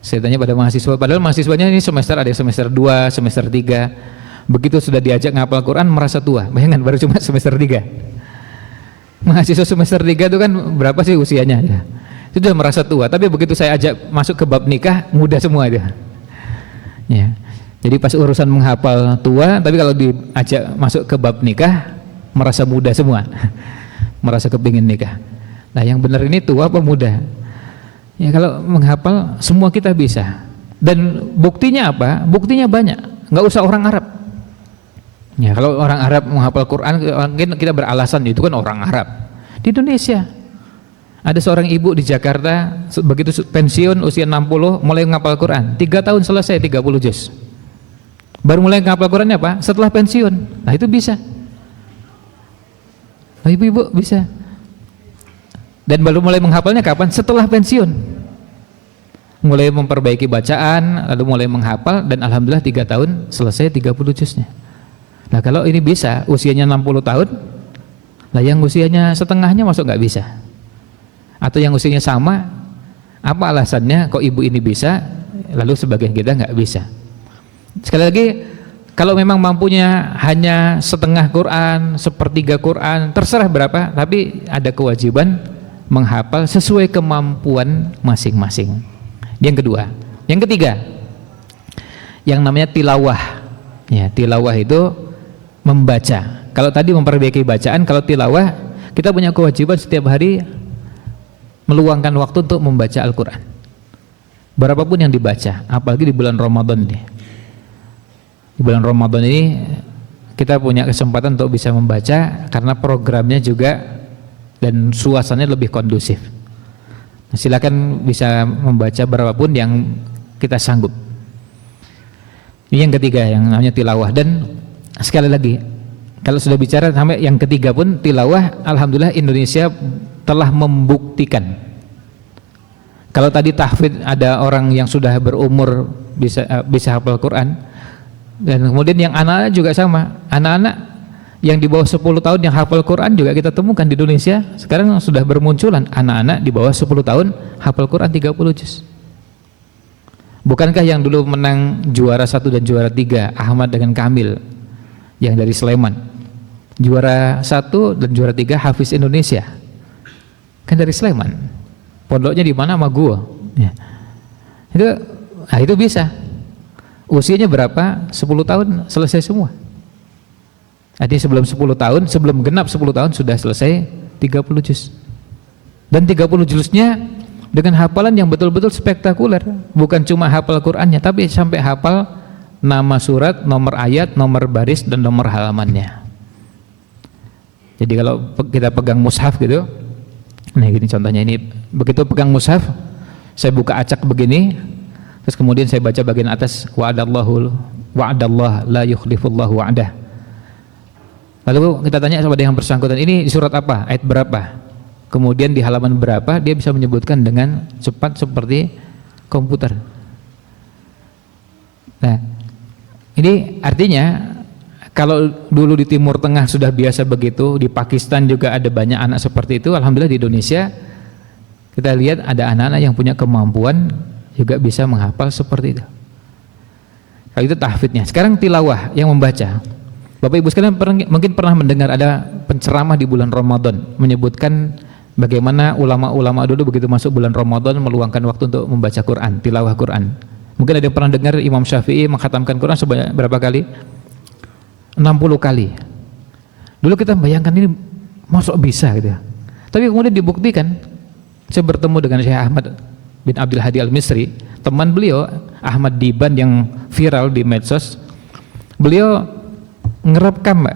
Saya tanya pada mahasiswa, padahal mahasiswanya ini semester ada yang semester 2, semester 3. Begitu sudah diajak ngapal Quran merasa tua. Bayangkan baru cuma semester 3. Mahasiswa semester 3 itu kan berapa sih usianya ya? Itu sudah merasa tua, tapi begitu saya ajak masuk ke bab nikah muda semua itu. Ya. Jadi pas urusan menghafal tua, tapi kalau diajak masuk ke bab nikah merasa muda semua. Merasa kepingin nikah. Nah, yang benar ini tua apa muda? Ya kalau menghafal semua kita bisa. Dan buktinya apa? Buktinya banyak. Nggak usah orang Arab. Ya, kalau orang Arab menghafal Quran, mungkin kita beralasan itu kan orang Arab. Di Indonesia ada seorang ibu di Jakarta, begitu pensiun usia 60 mulai menghafal Quran, 3 tahun selesai 30 juz. Baru mulai menghafal Qurannya apa? Setelah pensiun. Nah itu bisa. Nah, ibu-ibu bisa. Dan baru mulai menghafalnya kapan? Setelah pensiun. Mulai memperbaiki bacaan, lalu mulai menghafal, dan alhamdulillah 3 tahun selesai 30 juznya. Nah kalau ini bisa, usianya 60 tahun, lah yang usianya setengahnya masuk nggak bisa? Atau yang usianya sama, apa alasannya kok ibu ini bisa, lalu sebagian kita nggak bisa? Sekali lagi, kalau memang mampunya hanya setengah Quran, sepertiga Quran, terserah berapa, tapi ada kewajiban menghafal sesuai kemampuan masing-masing. Yang kedua, yang ketiga, yang namanya tilawah. Ya, tilawah itu membaca. Kalau tadi memperbaiki bacaan, kalau tilawah kita punya kewajiban setiap hari meluangkan waktu untuk membaca Al-Quran. Berapapun yang dibaca, apalagi di bulan Ramadan ini. Di bulan Ramadan ini kita punya kesempatan untuk bisa membaca karena programnya juga dan suasananya lebih kondusif. Nah, silakan bisa membaca berapapun yang kita sanggup. Ini yang ketiga yang namanya tilawah. Dan sekali lagi, kalau sudah bicara sampai yang ketiga pun tilawah, alhamdulillah Indonesia telah membuktikan. Kalau tadi tahfidz ada orang yang sudah berumur bisa hafal Quran, dan kemudian yang anak-anak juga sama, anak-anak yang di bawah 10 tahun yang hafal Quran juga kita temukan di Indonesia. Sekarang sudah bermunculan anak-anak di bawah 10 tahun hafal Quran 30 juz. Bukankah yang dulu menang juara 1 dan juara 3 Ahmad dengan Kamil yang dari Sleman, juara 1 dan juara 3 Hafiz Indonesia kan dari Sleman, pondoknya di mana? Sama gua ya. Itu bisa. Usianya berapa? 10 tahun selesai semua. Jadi sebelum 10 tahun, sebelum genap 10 tahun sudah selesai 30 juz. Dan 30 juznya dengan hafalan yang betul-betul spektakuler. Bukan cuma hafal Qur'annya, tapi sampai hafal nama surat, nomor ayat, nomor baris, dan nomor halamannya. Jadi kalau kita pegang mushaf gitu, nah gini contohnya, ini begitu pegang mushaf, saya buka acak begini, terus kemudian saya baca bagian atas wa'adallah la yukhlifullahu wa'dah. Lalu kita tanya kepada yang bersangkutan, ini di surat apa, ayat berapa, kemudian di halaman berapa, dia bisa menyebutkan dengan cepat seperti komputer. Nah, ini artinya kalau dulu di Timur Tengah sudah biasa begitu, di Pakistan juga ada banyak anak seperti itu, alhamdulillah di Indonesia kita lihat ada anak-anak yang punya kemampuan juga bisa menghafal seperti itu. Kalau itu tahfidznya. Sekarang tilawah, yang membaca. Bapak Ibu sekalian mungkin pernah mendengar ada penceramah di bulan Ramadan menyebutkan bagaimana ulama-ulama dulu begitu masuk bulan Ramadan meluangkan waktu untuk membaca Quran, tilawah Quran. Mungkin ada yang pernah dengar Imam Syafi'i mengkhatamkan Quran sebanyak berapa kali? 60 kali. Dulu kita membayangkan ini masuk bisa gitu ya. Tapi kemudian dibuktikan. Saya bertemu dengan Syekh Ahmad bin Abdul Hadi Al-Misri, teman beliau Ahmad Diban yang viral di medsos. Beliau ngerekam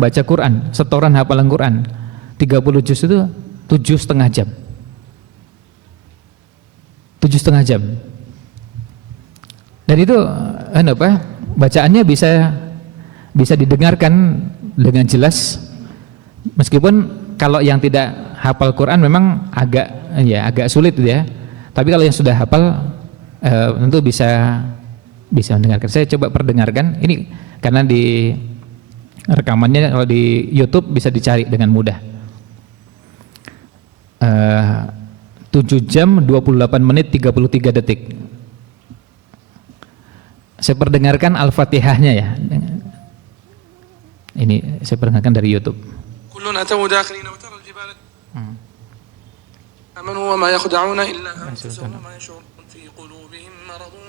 baca Quran, setoran hafalan Quran 30 juz itu 7,5 jam. 7,5 jam. Dan itu bacaannya bisa didengarkan dengan jelas, meskipun kalau yang tidak hafal Quran memang agak sulit ya. Tapi kalau yang sudah hafal tentu bisa mendengarkan. Saya coba perdengarkan ini karena di rekamannya kalau di YouTube bisa dicari dengan mudah. 7 jam 28 menit 33 detik. Saya perdengarkan Al-Fatihahnya ya. Ini saya perdengarkan dari YouTube. Kullun atawu dakhilina wa tara al-jibala amanu wa ma yakhda'una illa anfusahum wa ma yash'urun fi qulubihim maradun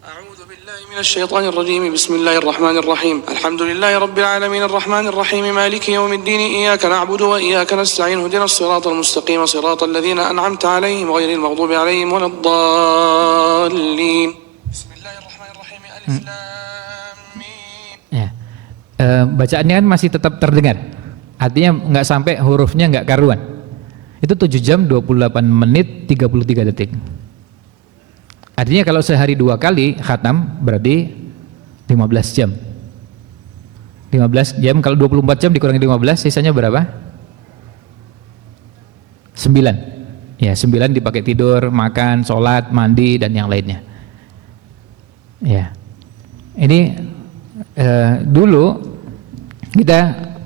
أعوذ بالله من الشيطان الرجيم بسم الله الرحمن الرحيم الحمد لله رب العالمين الرحمن الرحيم مالك يوم الدين إياك نعبد وإياك نستعين اهدنا الصراط المستقيم صراط الذين أنعمت عليهم غير المغضوب عليهم ولا الضالين بسم الله الرحمن الرحيم ألف لام ميم. Ya. Bacaannya kan masih tetap terdengar, artinya nggak sampai hurufnya nggak karuan. Itu 7 jam 28 menit 33 detik. Artinya kalau sehari 2 kali khatam berarti 15 jam. 15 jam kalau 24 jam dikurangi 15 sisanya berapa? 9. Ya, 9 dipakai tidur, makan, sholat, mandi dan yang lainnya. Ya. Ini dulu kita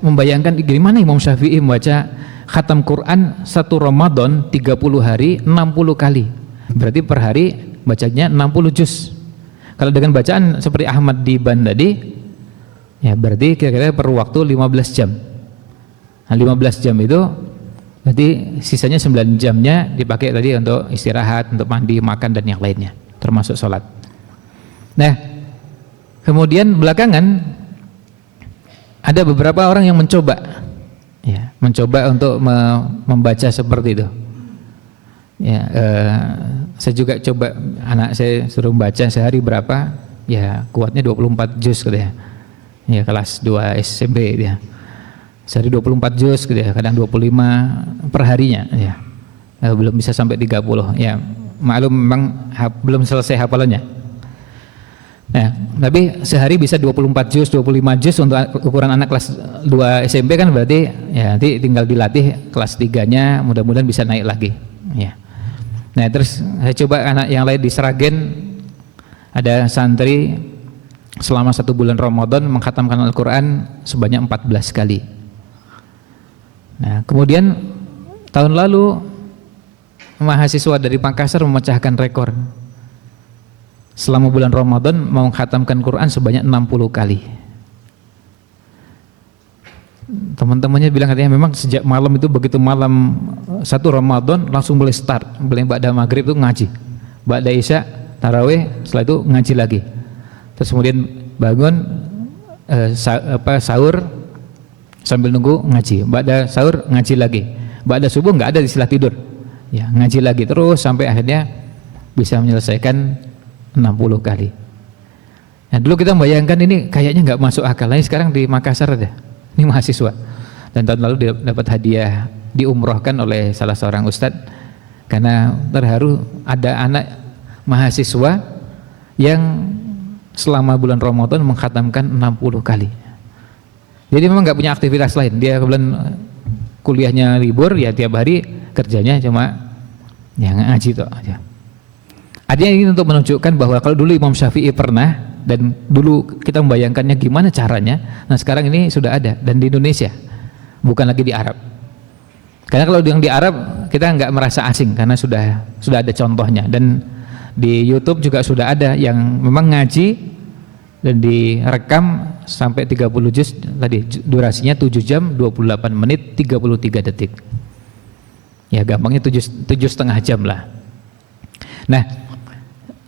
membayangkan gimana Imam Syafi'i membaca khatam Quran 1 Ramadan 30 hari 60 kali. Berarti per hari bacanya 60 juz. Kalau dengan bacaan seperti Ahmad Diban tadi, ya berarti kira-kira perlu waktu 15 jam. Nah, 15 jam itu berarti sisanya 9 jamnya dipakai tadi untuk istirahat, untuk mandi, makan dan yang lainnya, termasuk sholat. Nah, kemudian belakangan ada beberapa orang yang mencoba Ya, mencoba untuk membaca seperti itu. Ya, saya juga coba anak saya suruh baca sehari berapa, ya kuatnya 24 juz gitu ya. Ya kelas 2 SMP dia. Sehari 24 juz gitu ya, kadang 25 per harinya ya. Belum bisa sampai 30 ya. Maklum memang belum selesai hafalannya. Nah, tapi sehari bisa 24 juz, 25 juz untuk ukuran anak kelas 2 SMP kan, berarti ya nanti tinggal dilatih kelas 3-nya, mudah-mudahan bisa naik lagi ya. Nah, terus saya coba anak yang lain di Sragen, ada santri selama 1 bulan Ramadan mengkhatamkan Al-Quran sebanyak 14 kali. Nah, kemudian tahun lalu mahasiswa dari Makassar memecahkan rekor. Selama bulan Ramadan mau mengkhatamkan Quran sebanyak 60 kali. Teman-temannya bilang katanya memang sejak malam itu, begitu malam 1 Ramadan langsung mulai start, mulai ba'da maghrib itu ngaji, ba'da isya tarawih, setelah itu ngaji lagi, terus kemudian bangun sahur sambil nunggu ngaji, ba'da sahur ngaji lagi, ba'da subuh nggak ada istilah tidur ya, ngaji lagi terus sampai akhirnya bisa menyelesaikan 60 kali. Nah, dulu kita membayangkan ini kayaknya nggak masuk akal. Nah, sekarang di Makassar ada, ini mahasiswa, dan tahun lalu dapat hadiah diumrohkan oleh salah seorang ustadz karena terharu ada anak mahasiswa yang selama bulan Ramadan mengkhatamkan 60 kali. Jadi memang nggak punya aktivitas lain, dia kebetulan kuliahnya libur ya, tiap hari kerjanya cuma ya ngaji tuh aja. Artinya ini untuk menunjukkan bahwa kalau dulu Imam Syafi'i pernah, dan dulu kita membayangkannya gimana caranya, nah sekarang ini sudah ada, dan di Indonesia, bukan lagi di Arab. Karena kalau yang di Arab kita nggak merasa asing karena sudah ada contohnya, dan di YouTube juga sudah ada yang memang ngaji dan direkam sampai 30 juz, tadi durasinya 7 jam 28 menit 33 detik. Ya gampangnya 7,5 jam lah. Nah,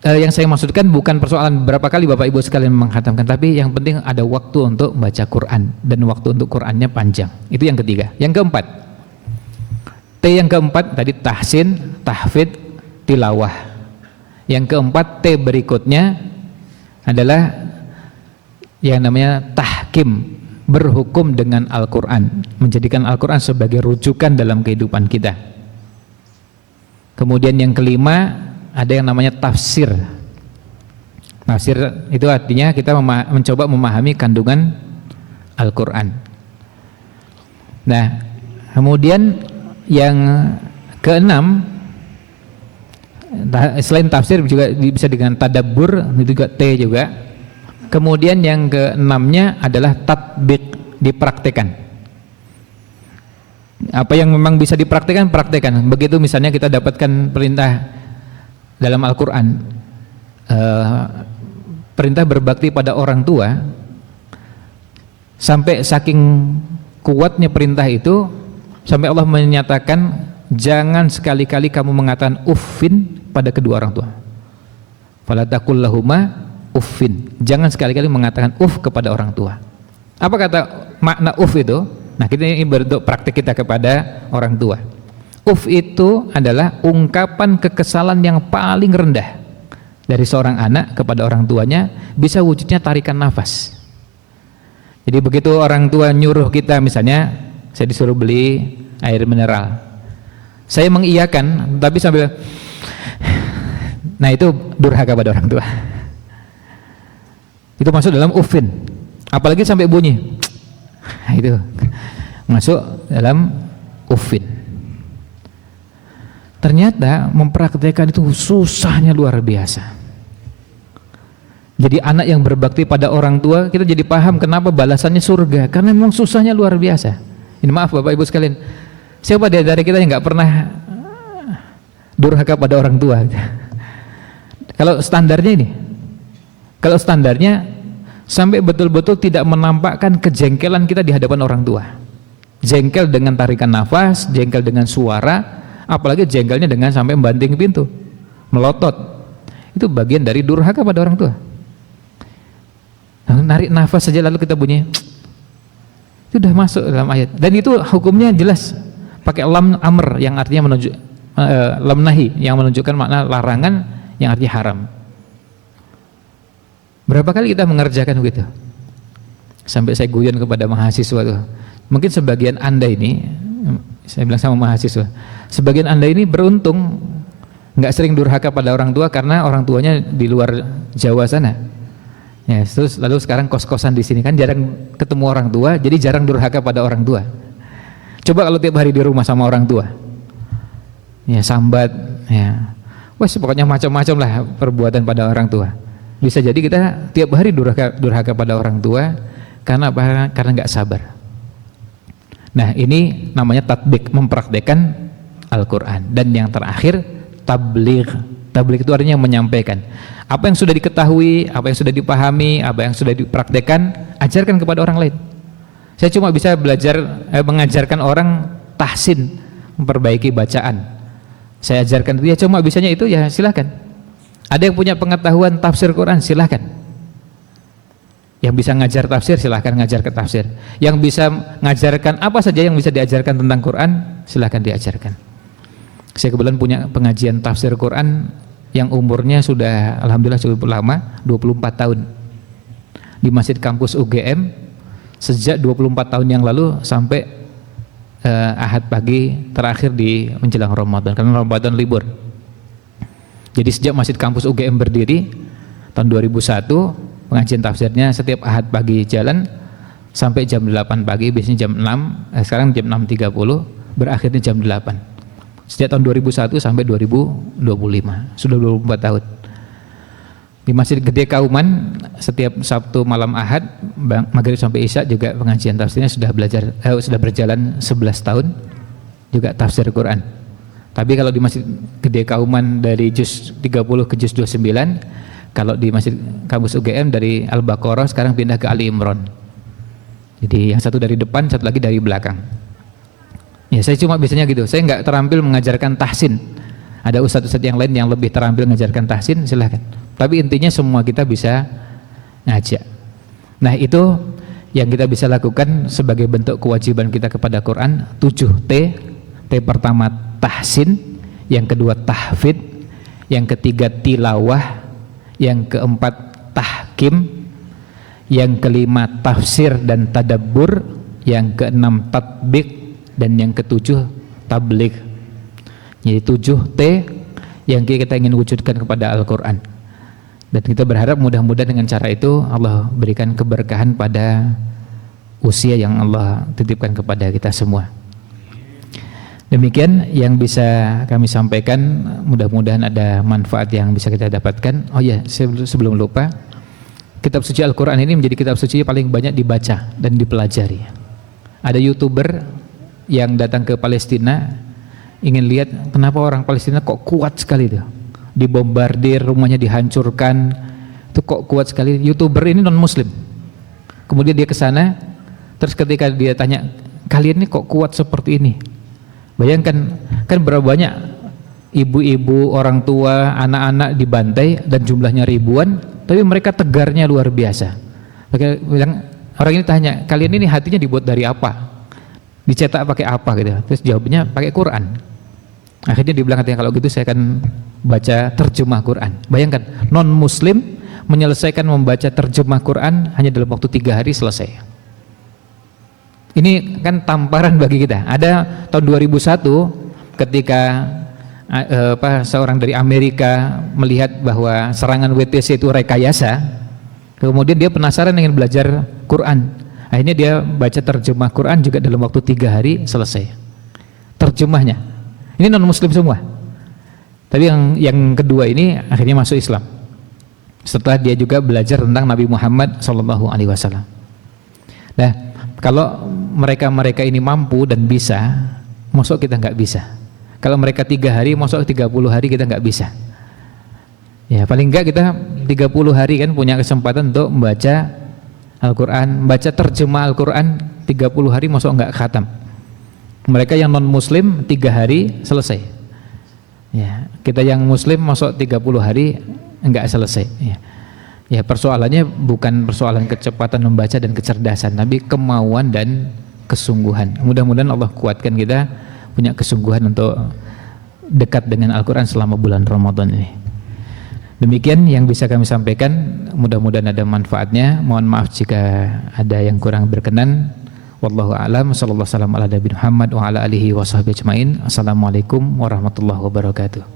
yang saya maksudkan bukan persoalan berapa kali Bapak Ibu sekalian mengkhatamkan, tapi yang penting ada waktu untuk baca Quran, dan waktu untuk Qurannya panjang. Itu yang ketiga. Yang keempat, yang keempat tadi tahsin, tahfidz, tilawah. Yang keempat, T berikutnya adalah yang namanya tahkim, berhukum dengan Al-Quran, menjadikan Al-Quran sebagai rujukan dalam kehidupan kita. Kemudian yang kelima, ada yang namanya tafsir. Tafsir itu artinya kita mencoba memahami kandungan Al-Quran. Nah, kemudian yang keenam, selain tafsir juga bisa dengan tadabbur, itu juga T juga. Kemudian yang keenamnya adalah tatbiq, dipraktekan. Apa yang memang bisa dipraktekan, praktekan. Begitu misalnya kita dapatkan perintah dalam Al-Quran, perintah berbakti pada orang tua, sampai saking kuatnya perintah itu sampai Allah menyatakan jangan sekali-kali kamu mengatakan uffin pada kedua orang tua. Fala taqul lahuma uffin, jangan sekali-kali mengatakan kepada orang tua. Apa kata makna itu? Nah, kita ini bentuk praktik kita kepada orang tua. Itu adalah ungkapan kekesalan yang paling rendah dari seorang anak kepada orang tuanya, bisa wujudnya tarikan nafas. Jadi begitu orang tua nyuruh kita, misalnya saya disuruh beli air mineral, saya mengiyakan tapi sambil, nah itu durhaka pada orang tua. Itu masuk dalam ufin, apalagi sampai bunyi, nah, itu masuk dalam ufin. Ternyata mempraktekkan itu susahnya luar biasa. Jadi anak yang berbakti pada orang tua, kita jadi paham kenapa balasannya surga, karena memang susahnya luar biasa. Ini maaf Bapak Ibu sekalian, siapa dari kita yang nggak pernah durhaka pada orang tua? Kalau standarnya sampai betul-betul tidak menampakkan kejengkelan kita di hadapan orang tua. Jengkel dengan tarikan nafas, jengkel dengan suara, apalagi jengkelnya dengan sampai membanting pintu, melotot. Itu bagian dari durhaka pada orang tua. Narik nafas saja lalu kita bunyi, itu Sudah masuk dalam ayat. Dan itu hukumnya jelas. Pakai lam amr yang artinya menunjuk lam nahi yang menunjukkan makna larangan yang artinya haram. Berapa kali kita mengerjakan begitu? Sampai saya guyon kepada mahasiswa tuh. Mungkin sebagian Anda ini, saya bilang sama mahasiswa, sebagian Anda ini beruntung nggak sering durhaka pada orang tua karena orang tuanya di luar Jawa sana. Ya, terus lalu sekarang kos-kosan di sini kan jarang ketemu orang tua, jadi jarang durhaka pada orang tua. Coba kalau tiap hari di rumah sama orang tua, ya sambat, ya, wes pokoknya macam-macam lah perbuatan pada orang tua. Bisa jadi kita tiap hari durhaka pada orang tua karena apa? Karena nggak sabar. Nah ini namanya tatbik, mempraktekkan Al-Quran. Dan yang terakhir tabligh. Tabligh itu artinya menyampaikan apa yang sudah diketahui, apa yang sudah dipahami, apa yang sudah dipraktekkan, ajarkan kepada orang lain. Saya cuma bisa mengajarkan orang tahsin, memperbaiki bacaan. Saya ajarkan dia cuma bisanya itu, ya silahkan. Ada yang punya pengetahuan tafsir Quran, silahkan. Yang bisa ngajar tafsir, silahkan ngajar ke tafsir. Yang bisa ngajarkan apa saja yang bisa diajarkan tentang Quran, silahkan diajarkan. Saya kebetulan punya pengajian tafsir Quran yang umurnya sudah alhamdulillah cukup lama, 24 tahun di Masjid Kampus UGM sejak 24 tahun yang lalu sampai Ahad pagi terakhir di menjelang Ramadan, karena Ramadan libur. Jadi sejak Masjid Kampus UGM berdiri tahun 2001, pengajian tafsirnya setiap Ahad pagi jalan sampai jam 8 pagi, biasanya jam 6, sekarang jam 6.30, berakhirnya jam 8. Sejak tahun 2001 sampai 2025, sudah 24 tahun. Di Masjid Gede Kauman setiap Sabtu malam Ahad, maghrib sampai Isya juga pengajian tafsirnya sudah berjalan 11 tahun, juga tafsir Quran. Tapi kalau di Masjid Gede Kauman dari juz 30 ke juz 29, kalau di Masjid Kampus UGM dari Al-Baqarah sekarang pindah ke Ali Imran. Jadi yang satu dari depan, satu lagi dari belakang. Ya saya cuma biasanya gitu, saya nggak terampil mengajarkan tahsin. Ada ustadz-ustadz yang lain yang lebih terampil mengajarkan tahsin, silahkan. Tapi intinya semua kita bisa ngajak. Nah itu yang kita bisa lakukan sebagai bentuk kewajiban kita kepada Quran. 7T. T pertama tahsin, yang kedua tahfidz, yang ketiga tilawah, yang keempat tahkim, yang kelima tafsir dan tadabbur, yang keenam tatbik, dan yang ketujuh tabligh. Jadi 7T yang kita ingin wujudkan kepada Al-Quran. Dan kita berharap mudah-mudahan dengan cara itu Allah berikan keberkahan pada usia yang Allah titipkan kepada kita semua. Demikian yang bisa kami sampaikan, mudah-mudahan ada manfaat yang bisa kita dapatkan. Oh ya, sebelum lupa, kitab suci Al-Quran ini menjadi kitab suci paling banyak dibaca dan dipelajari. Ada YouTuber yang datang ke Palestina ingin lihat kenapa orang Palestina kok kuat sekali tuh, dibombardir, rumahnya dihancurkan, itu kok kuat sekali. YouTuber ini non muslim, kemudian dia ke sana, terus ketika dia tanya, kalian ini kok kuat seperti ini? Bayangkan kan berapa banyak ibu-ibu, orang tua, anak-anak dibantai dan jumlahnya ribuan, tapi mereka tegarnya luar biasa. Orang ini tanya, kalian ini hatinya dibuat dari apa? Dicetak pakai apa gitu? Terus jawabnya pakai Quran. Akhirnya dibilang, katanya kalau gitu saya akan baca terjemah Quran. Bayangkan non muslim menyelesaikan membaca terjemah Quran hanya dalam waktu 3 hari selesai. Ini kan tamparan bagi kita. Ada tahun 2001 ketika seorang dari Amerika melihat bahwa serangan WTC itu rekayasa, kemudian dia penasaran ingin belajar Quran. Akhirnya dia baca terjemah Quran juga dalam waktu 3 hari selesai terjemahnya. Ini non muslim semua. Tapi yang kedua ini akhirnya masuk Islam setelah dia juga belajar tentang Nabi Muhammad SAW. Nah kalau mereka ini mampu dan bisa, masuk kita nggak bisa. Kalau mereka 3 hari, masuk 30 hari kita nggak bisa. Ya paling enggak kita 30 hari kan punya kesempatan untuk membaca Al-Quran, baca terjemah Al-Quran 30 hari masuk enggak khatam. Mereka yang non muslim 3 hari selesai. Ya, kita yang muslim masuk 30 hari enggak selesai. Ya, persoalannya bukan persoalan kecepatan membaca dan kecerdasan, tapi kemauan dan kesungguhan. Mudah-mudahan Allah kuatkan kita punya kesungguhan untuk dekat dengan Al-Quran selama bulan Ramadan ini. Demikian yang bisa kami sampaikan, mudah-mudahan ada manfaatnya. Mohon maaf jika ada yang kurang berkenan. Wallahu a'lam. Sallallahu alaihi wasallam ala Nabi Muhammad wa ala alihi wa sahbihi ajmain. Assalamualaikum warahmatullahi wabarakatuh.